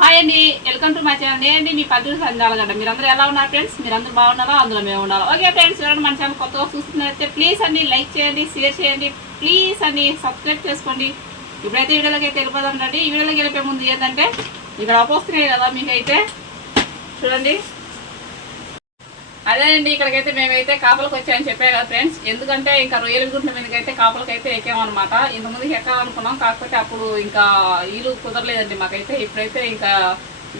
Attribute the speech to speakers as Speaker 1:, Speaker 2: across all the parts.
Speaker 1: Hi అండి welcome to my channel నేనండి మీ పల్లెటూరు సందాలగడ్డ మీరందరూ ఎలా ఉన్నారు ఫ్రెండ్స్ మీరందరూ బాగున్నారా? అందులో మేము ఉండాలి? ఓకే ఫ్రెండ్స్ ఎవరైనా మన ఛానల్ కొత్తగా చూస్తున్నారైతే ప్లీజ్ అండి లైక్ చేయండి షేర్ చేయండి. ప్లీజ్ అండి సబ్స్క్రైబ్ చేసుకోండి. ఇప్పుడైతే వీడియోలోకి అయితే వెళ్ళిపోదాం రండి. ఈ వీడియోలోకి వెళ్ళిపోయే ముందు ఏంటంటే ఇక్కడ అపోస్తున్నాయి కదా మీకైతే చూడండి. అదేనండి ఇక్కడికైతే మేమైతే కాపలకు వచ్చాయని చెప్పే కదా ఫ్రెండ్స్. ఎందుకంటే ఇంకా రొయ్యల గుంట మీదకైతే కాపలకైతే ఎక్కామన్నమాట. ఇంతకుముందు ఎక్కాలనుకున్నాం కాకపోతే అప్పుడు ఇంకా వీలు కుదరలేదండి మాకైతే. ఇప్పుడైతే ఇంకా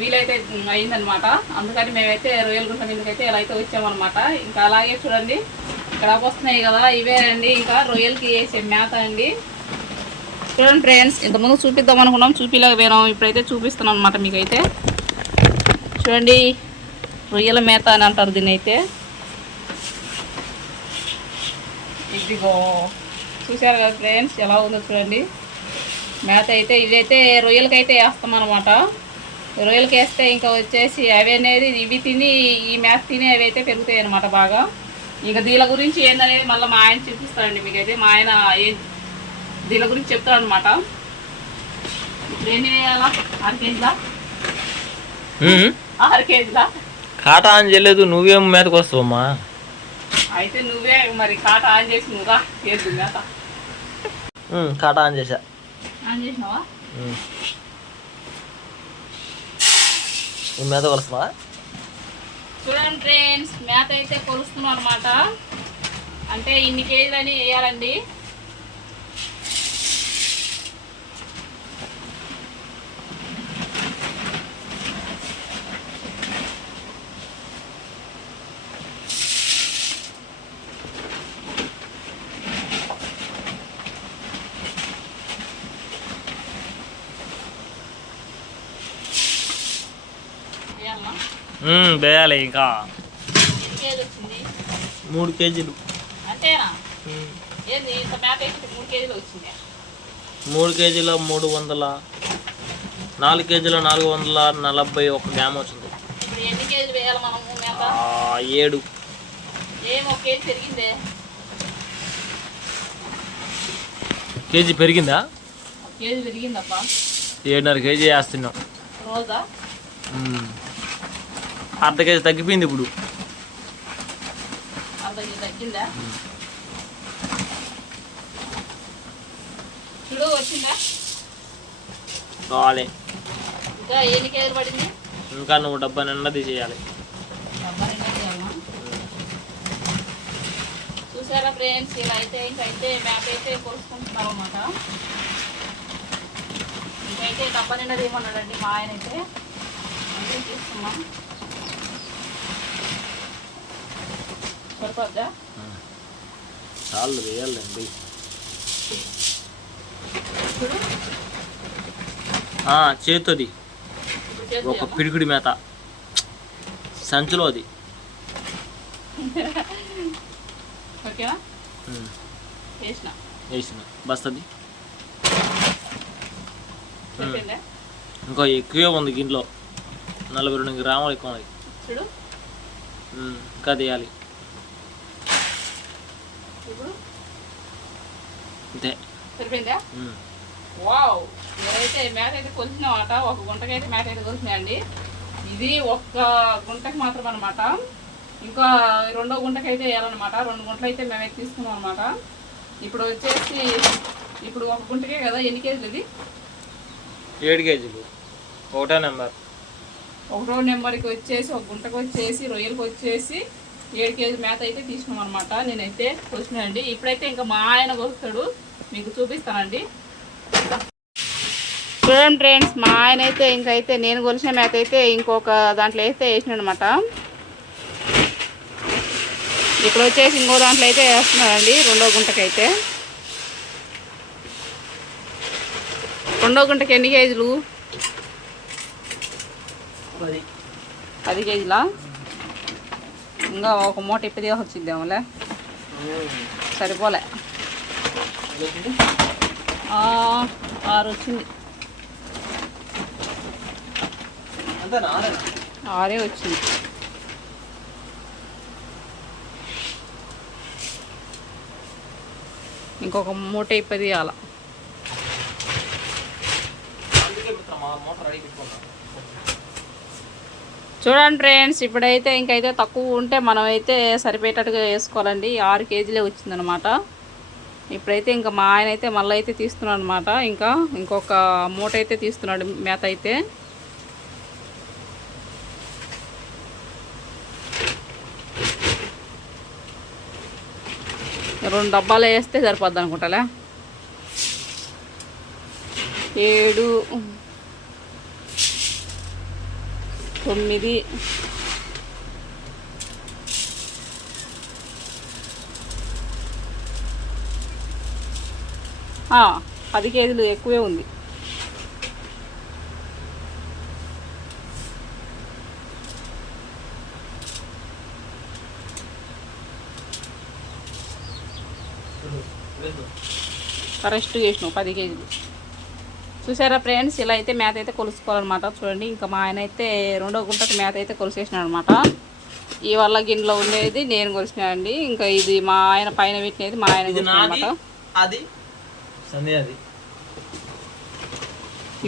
Speaker 1: వీలైతే అయిందనమాట అందుకని మేమైతే రొయ్యల గుంట మీదకైతే ఇలా అయితే వచ్చామన్నమాట. ఇంకా అలాగే చూడండి ఇక్కడ వస్తున్నాయి కదా ఇవే అండి. ఇంకా రొయ్యలకి వేసే మేత అండి. చూడండి ఫ్రెండ్స్ ఇంతకుముందు చూపిద్దాం అనుకున్నాం చూపిలేకపోయినాం. ఇప్పుడైతే చూపిస్తున్నాం అనమాట మీకైతే. చూడండి రొయ్యల మేత అని అంటారు దీన్ని అయితే. ఇదిగో చూశారు కదా ఫ్రెండ్స్ ఎలా ఉందో చూడండి. మేత అయితే ఇదైతే రొయ్యలకైతే వేస్తాం అనమాట రొయ్యలకి వేస్తే ఇంకా వచ్చేసి అవి అనేది ఇవి తిని ఈ మేత తిని అవి అయితే పెరుగుతాయి అనమాట బాగా. ఇంకా దీని గురించి ఏందనేది మళ్ళీ మా ఆయన చూపిస్తాడండి మీకైతే. మా ఆయన ఏం దీని గురించి చెప్తాడు అనమాట ఇప్పుడు ఎన్ని వేయాలా ఆరు కేజీలా ఆరు కేజీలా
Speaker 2: కాటా అని చేయలేదు నువ్వేం మీదకి వస్తావమ్మా
Speaker 1: అయితే నువ్వే మరి కాట ఆన్ చేసి
Speaker 2: ఉమ్, కాటా అని చేసా
Speaker 1: ఆన్ చేసినావా?
Speaker 2: మీద వస్తావా?
Speaker 1: చూడండి ఫ్రెండ్స్ మేత అయితే కొలుస్తున్నాం అనమాట అంటే ఇన్ని కేజీలు అని వేయాలండి వేయాలమ్మా
Speaker 2: ఉమ్, వేయాలి ఇంకా. మూడు కేజీలు.
Speaker 1: మూడు కేజీలు
Speaker 2: మూడు వందల నాలుగు కేజీల నాలుగు వందల నలభై ఒక గ్రామ్ వచ్చింది.
Speaker 1: ఇప్పుడు ఎన్ని కేజీలు వేయాలి మనము మేత
Speaker 2: ఆ, ఏడు.
Speaker 1: కేజీ పెరిగిందే?
Speaker 2: ఏడున్నర కేజీ వేస్తున్నాం. అర్ధ కేజీ తగ్గిపోయింది ఇప్పుడు. కావాలి
Speaker 1: ఇంకా
Speaker 2: నువ్వు డబ్బా నిండా తీసేయాలి
Speaker 1: చేయాలా? చూసారా ఫ్రెండ్స్ ఇలా అయితే ఇంకైతే మ్యాప్ అయితే కొలుసుకుంటున్నాం అన్నమాట. ఇంకైతే డబ్బా నిండా తీయమన్నాడండి మా ఆయన అయితే? తీసుకున్నాం. సరిపోద్దా
Speaker 2: చాలు వేయాలండి చేతుంది ఒక పిడికిడి మేత. సంచులో అది. వేసిన. బస్తది. ఇంకా ఎక్కువే ఉంది గిన్నెలో నలభై రెండు గ్రాములు ఎక్కువ ఉంది. ఇంకా తీయాలి. అంతే.
Speaker 1: సరిపోయిందా. వావ్. నేనైతే మ్యాట్ అయితే కొలిసినామట ఒక గుంటకైతే మ్యాట్ అయితే కొలిసినాయండి ఇది ఒక్క గుంటకి మాత్రం అనమాట ఇంకా రెండో గుంటకైతే వేయాలన్నమాట. రెండు గుంటలు అయితే మేమైతే తీసుకున్నాం అనమాట ఇప్పుడు వచ్చేసి ఇప్పుడు ఒక గుంటకే కదా? ఎన్ని కేజీలు ఇది?
Speaker 2: ఏడు కేజీలు. ఒకటో నెంబర్.
Speaker 1: ఒకటో నెంబర్కి వచ్చేసి ఒక గుంటకు వచ్చేసి రొయ్యలకు వచ్చేసి ఏడు కేజీ మేత అయితే తీసుకున్నాం అనమాట నేనైతే కొలిసినానండి ఇప్పుడైతే ఇంకా మా ఆయన కొలుస్తాడు మీకు చూపిస్తానండి. చూడండి ఫ్రెండ్స్ మా ఆయన అయితే ఇంకైతే నేను కొలిసిన మేత అయితే ఇంకొక దాంట్లో అయితే వేసినాడు అనమాట ఇక్కడ వచ్చేసి ఇంకో దాంట్లో అయితే వేస్తున్నాడండి రెండో గుంటకైతే. రెండో గుంటకి ఎన్ని కేజీలు?
Speaker 2: పది.
Speaker 1: పది కేజీలా? ఇంకా ఒక మూట ఇప్పది వచ్చిద్దాములే సరిపోలే. ఆరు వచ్చింది. ఆరే. వచ్చింది. ఇంకొక మూట ఇప్పది
Speaker 2: మోటార్ అడిగి పెట్టుకున్నా
Speaker 1: చూడండి ఫ్రెండ్స్ ఇప్పుడైతే ఇంకైతే తక్కువ ఉంటే మనమైతే సరిపోయేటట్టుగా వేసుకోవాలండి. ఆరు కేజీలే వచ్చిందనమాట ఇప్పుడైతే ఇంకా మా ఆయన అయితే మళ్ళీ అయితే తీస్తున్నాడు అనమాట ఇంకా ఇంకొక మూట అయితే తీస్తున్నాడు మేత అయితే. రెండు డబ్బాలు వేస్తే సరిపోద్ది అనుకుంటాలే. ఏడు తొమ్మిది. పది కేజీలు ఎక్కువే ఉంది. కరెక్ట్ చేసినావు పది కేజీలు. చూసారా ఫ్రెండ్స్? ఇలా అయితే మేత అయితే కొలుసుకోవాలన్నమాట. చూడండి ఇంకా మా ఆయన అయితే రెండో గుంటకు మేత అయితే కొలిసేసినాడు అనమాట ఈ వల్ల గిన్నెలో ఉండేది నేను కొలిసినానండి ఇంకా ఇది మా ఆయన పైన పెట్టినది మా ఆయన అనమాట
Speaker 2: అది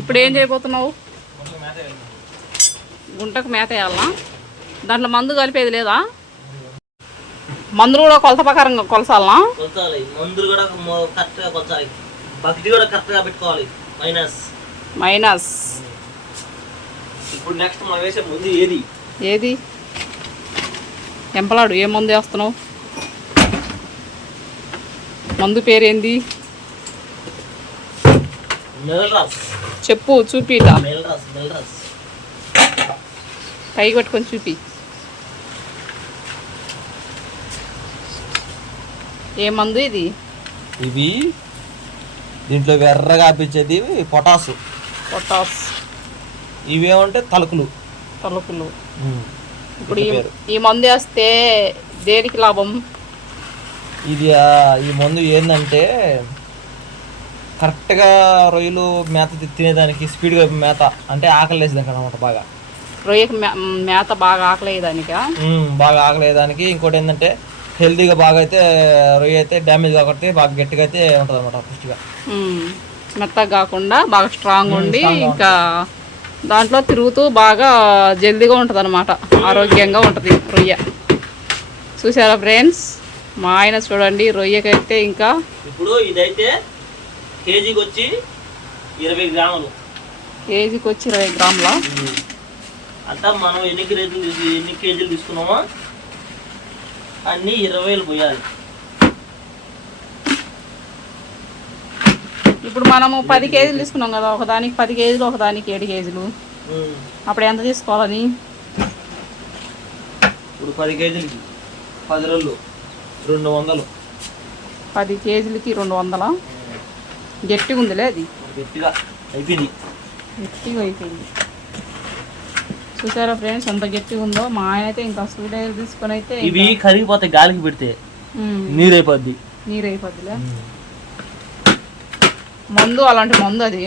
Speaker 1: ఇప్పుడు ఏం చేయబోతున్నావు. గుంటకు మేత వేయాలా? దాంట్లో మందు కలిపేది లేదా? మందులు కూడా కొలత ప్రకారం కొలసాలనా
Speaker 2: కొలచాలి. మందులు కూడా కరెక్ట్గా కొలచాలి. బకెట్ కూడా కరెక్ట్గా పెట్టుకోవాలి. మైనస్
Speaker 1: మైనస్
Speaker 2: ఇప్పుడు నెక్స్ట్ మనం వేసే ముందు ఏది?
Speaker 1: ఏది? ఎంపలాడు ఏ మందు వేస్తున్నావు? మందు పేరేంది? చెప్పు
Speaker 2: మెల్రాస్
Speaker 1: పైకి పెట్టుకొని చూపి. ఏ మందు ఇది?
Speaker 3: ఇవి దీంట్లో ఎర్రగా ఆపించేది పొటాసు.
Speaker 1: పొటాస్.
Speaker 3: ఇవేమంటే తలుకులు.
Speaker 1: తలుపులు
Speaker 3: ఉమ్.
Speaker 1: ఇప్పుడు ఈ
Speaker 3: పేరు.
Speaker 1: ఈ మందు వేస్తే దేనికి లాభం?
Speaker 3: ఇది ఆ, ఈ మందు ఏంటంటే కరెక్ట్గా రొయ్యలు మేత తి- తినేదానికి స్పీడ్గా మేత అంటే ఆకలి వేసేదానికి అనమాట బాగా.
Speaker 1: రొయ్యకి మే- మేత బాగా ఆకలేదానికా
Speaker 3: ఉమ్, బాగా ఆకలి వేయడానికి ఇంకోటి ఏంటంటే హెల్తీగా బాగా అయితే రొయ్య అయితే డ్యామేజ్ కాకపోతే బాగా గట్టిగా అయితే ఉంటుంది అనమాట పుష్టిగా.
Speaker 1: మ్మ్. మెత్తగా కాకుండా బాగా స్ట్రాంగ్ ఉండి ఇంకా దాంట్లో తిరుగుతూ బాగా జల్దీగా ఉంటుంది అనమాట ఆరోగ్యంగా ఉంటుంది రొయ్య. చూసారా ఫ్రెండ్స్? మా ఆయన చూడండి రొయ్యకైతే ఇంకా
Speaker 2: ఇప్పుడు ఇదైతే కేజీకి వచ్చి ఇరవై గ్రాములు.
Speaker 1: కేజీకి వచ్చి ఇరవై గ్రాముల?
Speaker 2: అంతా మనం ఎన్ని కేజీలు ఎన్ని కేజీలు తీసుకున్నామో అన్నీ ఇరవైలు పోయాలి.
Speaker 1: ఇప్పుడు మనము పది కేజీలు తీసుకున్నాం కదా ఒకదానికి పది కేజీలు ఒకదానికి ఏడు కేజీలు. అప్పుడు ఎంత తీసుకోవాలని
Speaker 3: ఇప్పుడు పది కేజీలకి పది రోజులు రెండు వందలు.
Speaker 1: పది కేజీలకి రెండు వందల? గట్టిగా ఉందిలే అది.
Speaker 2: గట్టిగా అయిపోయింది.
Speaker 1: గట్టిగా అయిపోయింది. చూసారా ఫ్రెండ్స్? ఎంత గట్టిగా ఉందో. మా ఆయన అయితే ఇంకా స్వీట్ ఆయిల్ తీసుకొని అయితే
Speaker 2: ఇవి కరిగిపోతాయి గాలికి పెడితే
Speaker 1: ఉమ్,
Speaker 2: నీరు అయిపోద్ది
Speaker 1: నీరు అయిపోద్దిలే మందు అలాంటి మందు అది.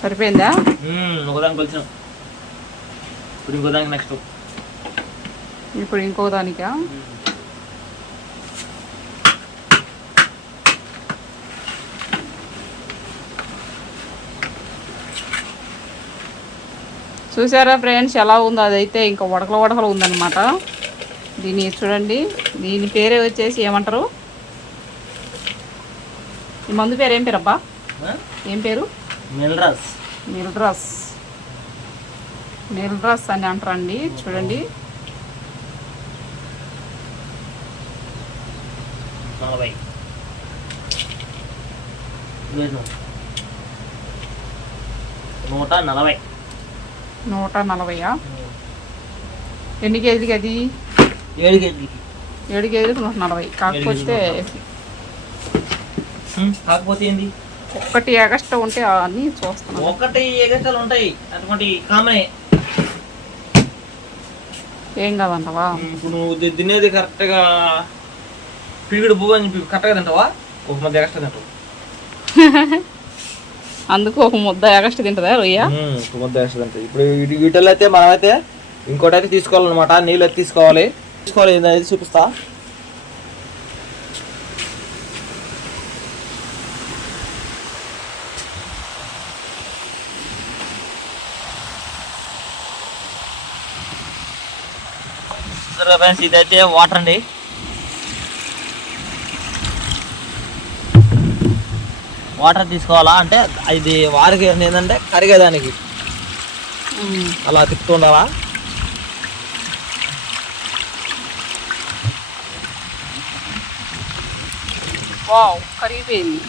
Speaker 1: సరిపోయిందా?
Speaker 2: ఒకదానికి కలిసినాం ఇప్పుడు ఇంకో దానికి నెక్స్ట్
Speaker 1: ఇప్పుడు ఇంకో దానికా? చూసారా ఫ్రెండ్స్ ఎలా ఉందో అదైతే ఇంకా ఉడకల ఉడకలు ఉందన్నమాట. దీన్ని చూడండి. దీని పేరే వచ్చేసి ఏమంటారు? ఈ మందు పేరు ఏం పేరు అబ్బా? ఏం పేరు?
Speaker 2: మినరల్స్
Speaker 1: మిల్డ్రస్ అని అంటారండి. చూడండి.
Speaker 2: నూట నలభై.
Speaker 1: నూట నలభైయా? ఎన్ని కేజీలకి అది?
Speaker 2: ఏడు కేజీలకి.
Speaker 1: ఏడు కేజీలకు నూట నలభై. కాకపోతే
Speaker 2: కాకపోతే ఏంది?
Speaker 1: ఒక్కటి ఎగస్ట్రా ఉంటే అన్నీ చూస్తున్నాను.
Speaker 2: ఒకటి ఎగస్ట్రాలు ఉంటాయి. అటువంటి కామనే.
Speaker 1: ఏం కాదంటవా?
Speaker 3: ఇప్పుడు నువ్వు తి- తినేది కరెక్ట్గా పీరియడ్ పువ్వు అని చెప్పి కరెక్ట్గా తింటావా? ఒక మధ్య ఎక్స్ట్రా తింటావు.
Speaker 1: అందుకు ఒక ముద్ద ఎగస్ట్ తింటుందా రొయ్య?
Speaker 3: ఉమ్, ఒక ముద్ద వేస్తుందంటే ఇప్పుడు వీటి- వీటిల్లో అయితే మనమైతే ఇంకోటి అయితే తీసుకోవాలన్నమాట. నీళ్ళు అయితే తీసుకోవాలి. తీసుకోవాలి ఏంది చూపిస్తా. ఫ్రెండ్స్ ఇదైతే వాటర్ అండి. వాటర్ తీసుకోవాలా? అంటే ఇది వారికి ఏంటంటే కరిగేదానికి. అలా తిప్పుతుండాలా
Speaker 1: వావ్ కరిగిపోయింది.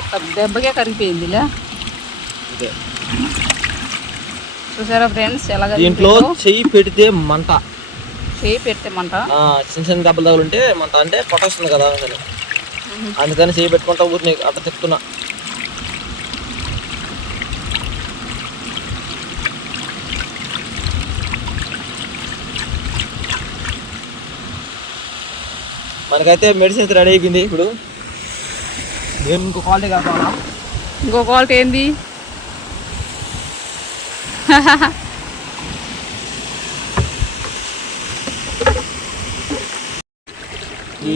Speaker 1: ఒక దెబ్బకే కరిగిపోయింది ఇలా
Speaker 3: ఇదే.
Speaker 1: చూసారా ఫ్రెండ్స్ ఎలా
Speaker 3: దీంట్లో చెయ్యి పెడితే మంట.
Speaker 1: చేయి
Speaker 3: ఆ, చిన్న చిన్న దెబ్బలు తగులుంటే మంట. అంటే పొట్టొస్తుంది కదా అసలు. అందుకని చెయ్యి పెట్టుకుంటా ఊరిని అట్ట తిప్పుతున్నా. మనకైతే మెడిసిన్ రెడీ అయిపోయింది ఇప్పుడు. నేను ఇంకో క్వాలిటీ కావాలా
Speaker 1: ఇంకో క్వాలిటీ ఏంది?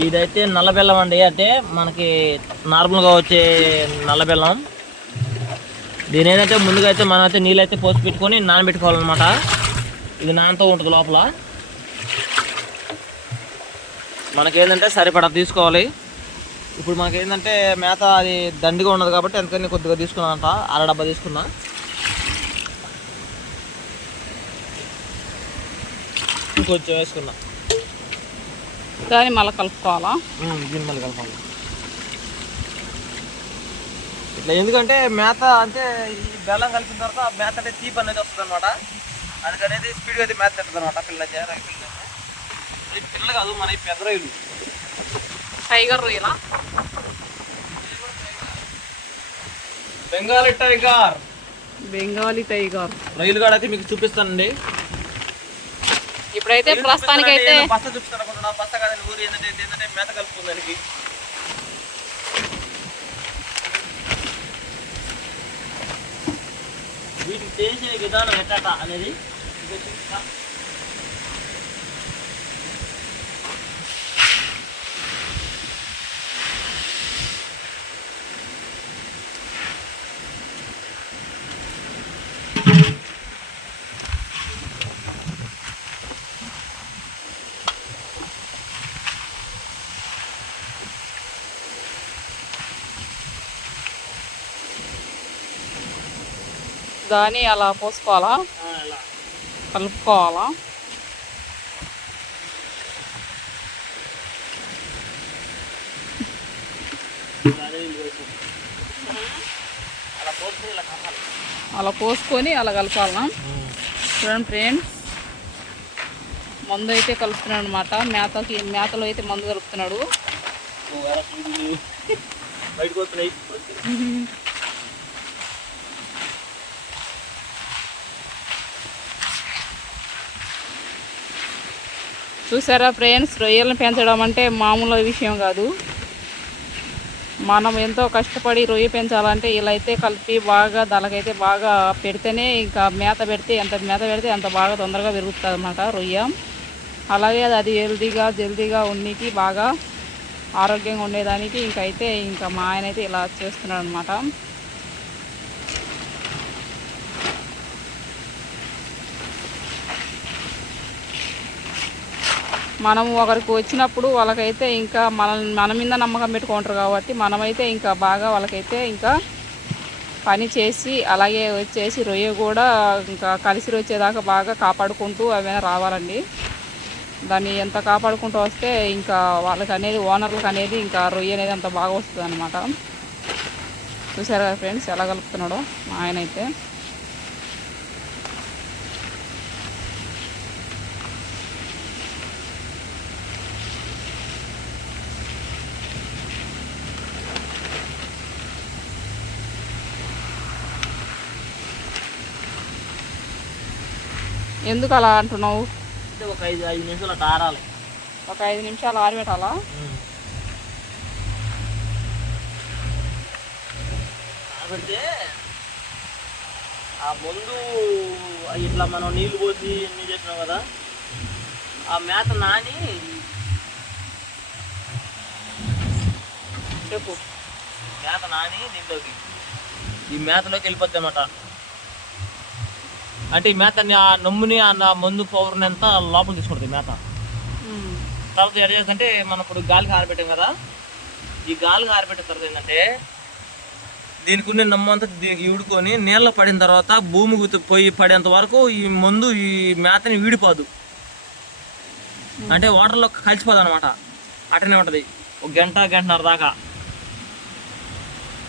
Speaker 2: ఇదైతే నల్ల బెల్లం అండి. అంటే మనకి నార్మల్గా వచ్చే నల్ల బెల్లం. దీని ఏంటంటే ముందుగా అయితే మనం అయితే నీళ్ళు అయితే పోసి పెట్టుకొని నానబెట్టుకోవాలన్నమాట. ఇది నానతో ఉంటుంది లోపల. మనకేంటంటే సరిపడా తీసుకోవాలి. ఇప్పుడు మనకేంటంటే మేత అది దండిగా ఉండదు కాబట్టి అందుకని కొద్దిగా తీసుకున్నానంట. అర డబ్బా తీసుకున్నా. ఇంకొంచెం వేసుకున్నా.
Speaker 1: దాన్ని మళ్ళీ కలుపుకోవాలా?
Speaker 2: దీన్ని మళ్ళీ కలపాలి. ఇట్లా ఎందుకంటే మేత అంటే ఈ బెల్లం కలిపిన తర్వాత ఆ మేత అంటే తీపి అనేది వస్తుంది అనమాట అందుకనేది స్పీడ్గా అయితే మేత తింటుంది అనమాట పిల్ల చేర పిల్ల పిల్లలు కాదు మన ఈ పెద్ద రైలు
Speaker 1: టైగర్ రొయ్యలా?
Speaker 3: బెంగాలీ టైగర్.
Speaker 1: బెంగాలీ టైగర్.
Speaker 3: రైలు కూడా అయితే మీకు చూపిస్తానండి.
Speaker 1: ఇప్పుడైతే ప్రస్తుతానికైతే
Speaker 3: నేను బస్తా చూపిస్తాను అనుకుంటున్నా బస్తా కాదని ఊరు ఏంటంటే ఏంటంటే మేత కలుపుతుంది దానికి.
Speaker 2: వీటికి చేసే విధానం ఎట్ట అనేది
Speaker 1: దాన్ని అలా పోసుకోవాలా. కలుపుకోవాలా.
Speaker 2: అలా పోసుకొని
Speaker 1: అలా కలపాలనా చూడండి ఫ్రెండ్స్ మందు అయితే కలుపుతున్నాడు అనమాట మేతకి మేతలో అయితే మందు కలుపుతున్నాడు.
Speaker 2: బయటకు
Speaker 1: చూసారా ఫ్రెండ్స్? రొయ్యలను పెంచడం అంటే మామూలు విషయం కాదు. మనం ఎంతో కష్టపడి రొయ్య పెంచాలంటే ఇలా అయితే కలిపి బాగా దానికైతే బాగా పెడితేనే ఇంకా మేత పెడితే ఎంత మేత పెడితే అంత బాగా తొందరగా పెరుగుతుంది అనమాట రొయ్య. అలాగే అది హెల్దీగా జల్దీగా ఉన్నీకి బాగా ఆరోగ్యంగా ఉండేదానికి ఇంకైతే ఇంకా మా ఆయన అయితే ఇలా చేస్తున్నాడు అనమాట మనం ఒకరికి వచ్చినప్పుడు వాళ్ళకైతే ఇంకా మన మన మీద నమ్మకం పెట్టుకుంటారు కాబట్టి మనమైతే ఇంకా బాగా వాళ్ళకైతే ఇంకా పని చేసి అలాగే వచ్చేసి రొయ్య కూడా ఇంకా కలిసి వచ్చేదాకా బాగా కాపాడుకుంటూ అవైనా రావాలండి. దాన్ని ఎంత కాపాడుకుంటూ వస్తే ఇంకా వాళ్ళకి అనేది ఓనర్లకు అనేది ఇంకా రొయ్య అనేది అంత బాగా వస్తుంది అనమాట చూసారా ఫ్రెండ్స్ ఎలా కలుపుతున్నాడో మా ఆయన అయితే. ఎందుకు అలా అంటున్నావు?
Speaker 2: అంటే ఒక ఐదు ఐదు నిమిషాలు అట్లా ఆరాలి.
Speaker 1: ఒక ఐదు నిమిషాలు ఆరబెట్టాలా?
Speaker 2: ఆరబెడితే ఆ ముందు ఇట్లా మనం నీళ్ళు పోసి ఎన్ని చేసినాం కదా ఆ మేత నాని చెప్పు. మేత నాని దీంట్లోకి. ఈ మేతలోకి వెళ్ళిపోద్ది అనమాట అంటే ఈ మేతని ఆ నమ్ముని ఆ మందు పవర్ని అంతా లోపల తీసుకుంటుంది మేత. తర్వాత ఎడ చేస్తుంటే మనం ఇప్పుడు గాలికి ఆరబెట్టాం కదా ఈ గాలికి ఆరబెట్టిన తర్వాత ఏంటంటే దీనికి ఉన్న నమ్ము అంతా దీనికి ఈడుకొని నీళ్ళ పడిన తర్వాత భూమి పోయి పడేంత వరకు ఈ మందు ఈ మేతని వీడిపోదు. అంటే వాటర్లో కలిసిపోదు అనమాట అటనే ఉంటుంది. ఒక గంట గంటన్నర దాకా.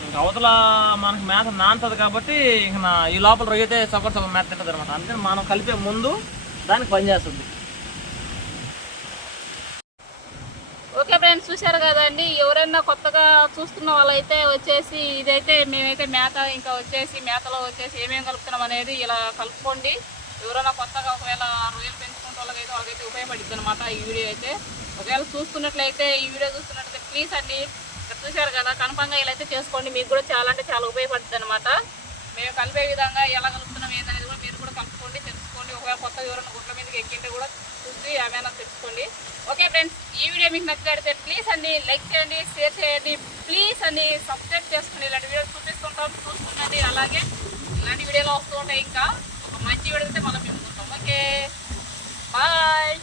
Speaker 2: ఇంకా అవతల మనకి మేత నానుతుంది కాబట్టి ఇంక నా ఈ లోపల రొయ్యతే సొక్కర సొక్కర మేత తింటుంది అనమాట అందుకని మనం కలిపే ముందు దానికి పనిచేస్తుంది
Speaker 1: ఓకే ఫ్రెండ్స్ చూశారు కదండి ఎవరైనా కొత్తగా చూస్తున్న వాళ్ళైతే వచ్చేసి ఇదైతే మేమైతే మేత ఇంకా వచ్చేసి మేతలో వచ్చేసి ఏమేమి కలుపుతున్నాం అనేది ఇలా కలుపుకోండి. ఎవరైనా కొత్తగా ఒకవేళ రొయ్యలు పెంచుకునే వాళ్ళకైతే వాళ్ళకైతే ఉపయోగపడుతుంది అనమాట ఈ వీడియో అయితే. ఒకవేళ చూస్తున్నట్లయితే ఈ వీడియో చూస్తున్నట్లయితే ప్లీజ్ అండి చూశారు కదా కనపంగా ఇలా అయితే చేసుకోండి. మీకు కూడా చాలా అంటే చాలా ఉపయోగపడుతుంది అనమాట మేము కలిపే విధంగా ఎలా కలుపుతున్నాం ఏదనేది కూడా మీరు కూడా కలుపుకోండి తెలుసుకోండి. ఒకవేళ కొత్త వివరణ గుట్ల మీదకి ఎక్కింటే కూడా చూసి ఏమైనా తెలుసుకోండి. ఓకే ఫ్రెండ్స్ ఈ వీడియో మీకు నచ్చితే ప్లీజ్ అండి లైక్ చేయండి షేర్ చేయండి. ప్లీజ్ అండి సబ్స్క్రైబ్ చేసుకోండి ఇలాంటి వీడియోస్ చూపిస్తుంటాం చూసుకుంటండి అలాగే ఇలాంటి వీడియోలు వస్తూ ఉంటాయి ఇంకా. ఒక మంచి వీడియో అయితే మనం మేము ఓకే బాయ్.